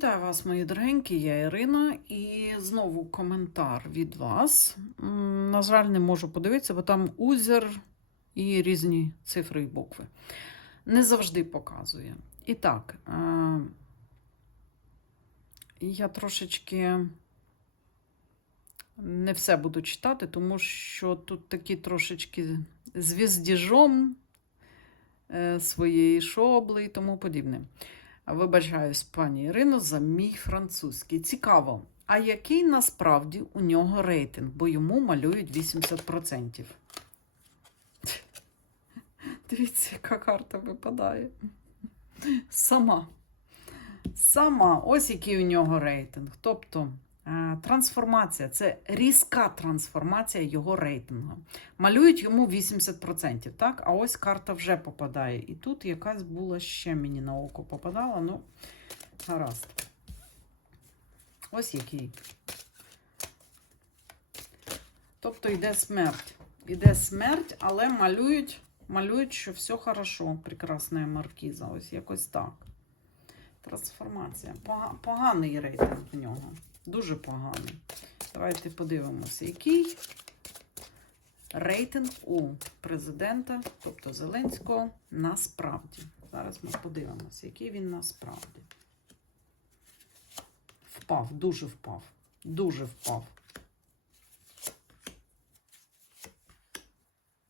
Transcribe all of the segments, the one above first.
Вітаю вас, мої дорогенькі, я Ірина, і знову коментар від вас. На жаль, не можу подивитися, бо там узір і різні цифри і букви. Не завжди показує. І так, е, я трошечки не все буду читати, тому що тут такі трошечки звіздіжом е, своєї шобли і тому подібне. Вибачаюсь, пані Ірино, за мій французький. Цікаво, а який насправді у нього рейтинг, бо йому малюють 80%. Дивіться, яка карта випадає. Сама. Сама. Ось який у нього рейтинг. Тобто трансформація це різка трансформація його рейтингу. Малюють йому 80%, так? А ось карта вже попадає. І тут якась була ще мені на око попадала. Ну, гаразд. Ось який. Тобто йде смерть. Іде смерть, але малюють, малюють, що все хорошо. Прекрасна маркіза. Ось якось так. Трансформація. Поганий рейтинг в нього. Дуже поганий. Давайте подивимося, який рейтинг у президента, тобто Зеленського, насправді. Зараз ми подивимося, який він насправді. Впав, дуже впав. Дуже впав.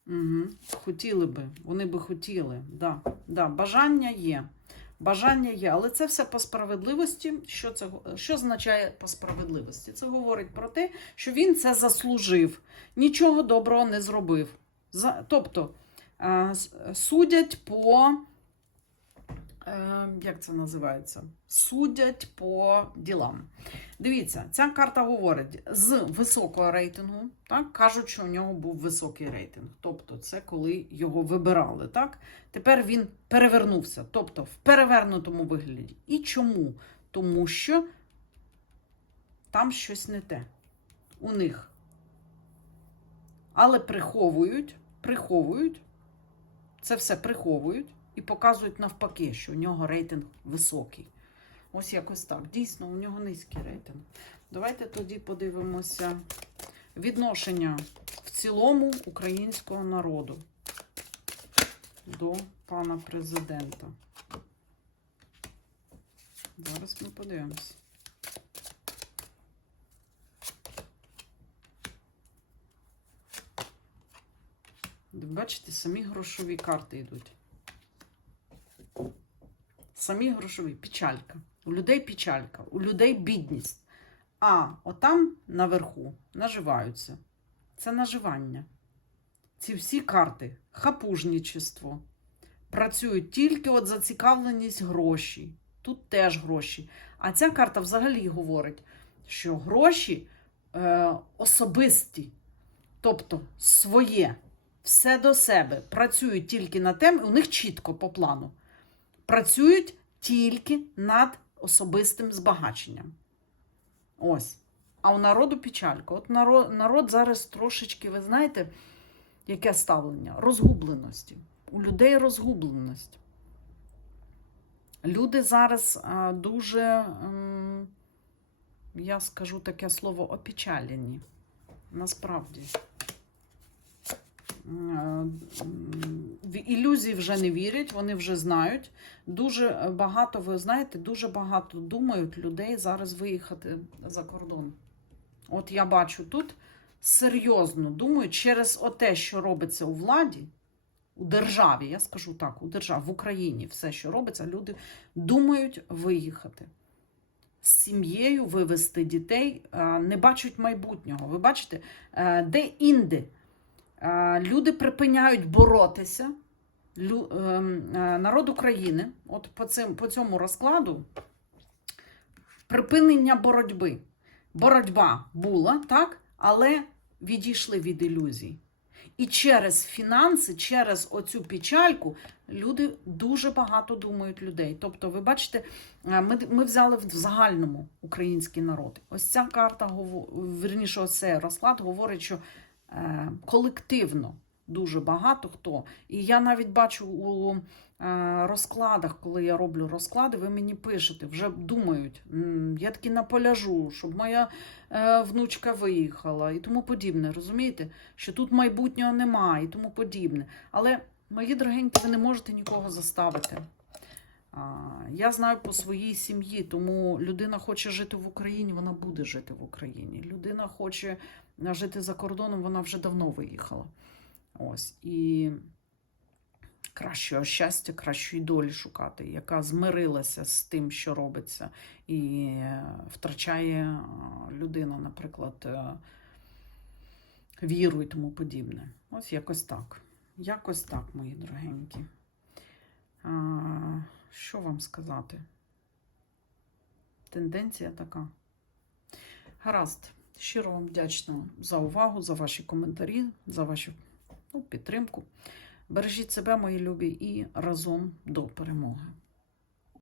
Угу. Хотіли би, вони би хотіли. Да, да, бажання є. Бажання є, але це все по справедливості. Що це що означає по справедливості? Це говорить про те, що він це заслужив, нічого доброго не зробив. За, тобто судять по. Е, як це називається? Судять по ділам. Дивіться, ця карта говорить з високого рейтингу. Так, кажуть, що у нього був високий рейтинг. Тобто, це коли його вибирали. Так? Тепер він перевернувся, тобто в перевернутому вигляді. І чому? Тому що там щось не те у них. Але приховують, приховують, це все приховують і показують навпаки, що у нього рейтинг високий. Ось якось так. Дійсно, у нього низький рейтинг. Давайте тоді подивимося відношення в цілому українського народу до пана президента. Зараз ми подивимося. Бачите, самі грошові карти йдуть. Самі грошові печалька. У людей печалька, у людей бідність. А отам наверху наживаються. Це наживання. Ці всі карти хапужничество. Працюють тільки от зацікавленість гроші. Тут теж гроші. А ця карта взагалі говорить, що гроші е, особисті, тобто своє, все до себе, працюють тільки на тем, у них чітко по плану. Працюють тільки над особистим збагаченням. Ось. А у народу печалька. От народ, народ зараз трошечки, ви знаєте, яке ставлення? Розгубленості. У людей розгубленість. Люди зараз а, дуже, я скажу таке слово, опечалені. Насправді. Е, В ілюзії вже не вірять, вони вже знають. Дуже багато, ви знаєте, дуже багато думають людей зараз виїхати за кордон. От я бачу тут серйозно думають через те, що робиться у владі, у державі, я скажу так, у державі, в Україні все, що робиться, люди думають виїхати. З сім'єю вивезти дітей, е, не бачать майбутнього. Ви бачите, е, де інде е, люди припиняють боротися. Ем, е, Народ України, от по, цим, по цьому розкладу, припинення боротьби. Боротьба була, так, але відійшли від ілюзій. І через фінанси, через оцю печальку, люди дуже багато думають людей. Тобто, ви бачите, е, ми, ми взяли в загальному український народ. Ось ця карта, гово- вірніше, ось цей розклад говорить, що е, колективно дуже багато хто. І я навіть бачу у е, розкладах, коли я роблю розклади, ви мені пишете, вже думають, я таки наполяжу, щоб моя е, внучка виїхала і тому подібне. Розумієте, що тут майбутнього немає і тому подібне. Але, мої дорогенькі, ви не можете нікого заставити. Я знаю по своїй сім'ї, тому людина хоче жити в Україні, вона буде жити в Україні. Людина хоче жити за кордоном, вона вже давно виїхала. Ось. І кращого щастя, кращої долі шукати, яка змирилася з тим, що робиться, і е, втрачає людина, наприклад, е, віру і тому подібне. Ось якось так. Якось так, мої дорогенькі. Що вам сказати? Тенденція така. Гаразд. Щиро вам вдячна за увагу, за ваші коментарі, за вашу ну, підтримку. Бережіть себе, мої любі, і разом до перемоги.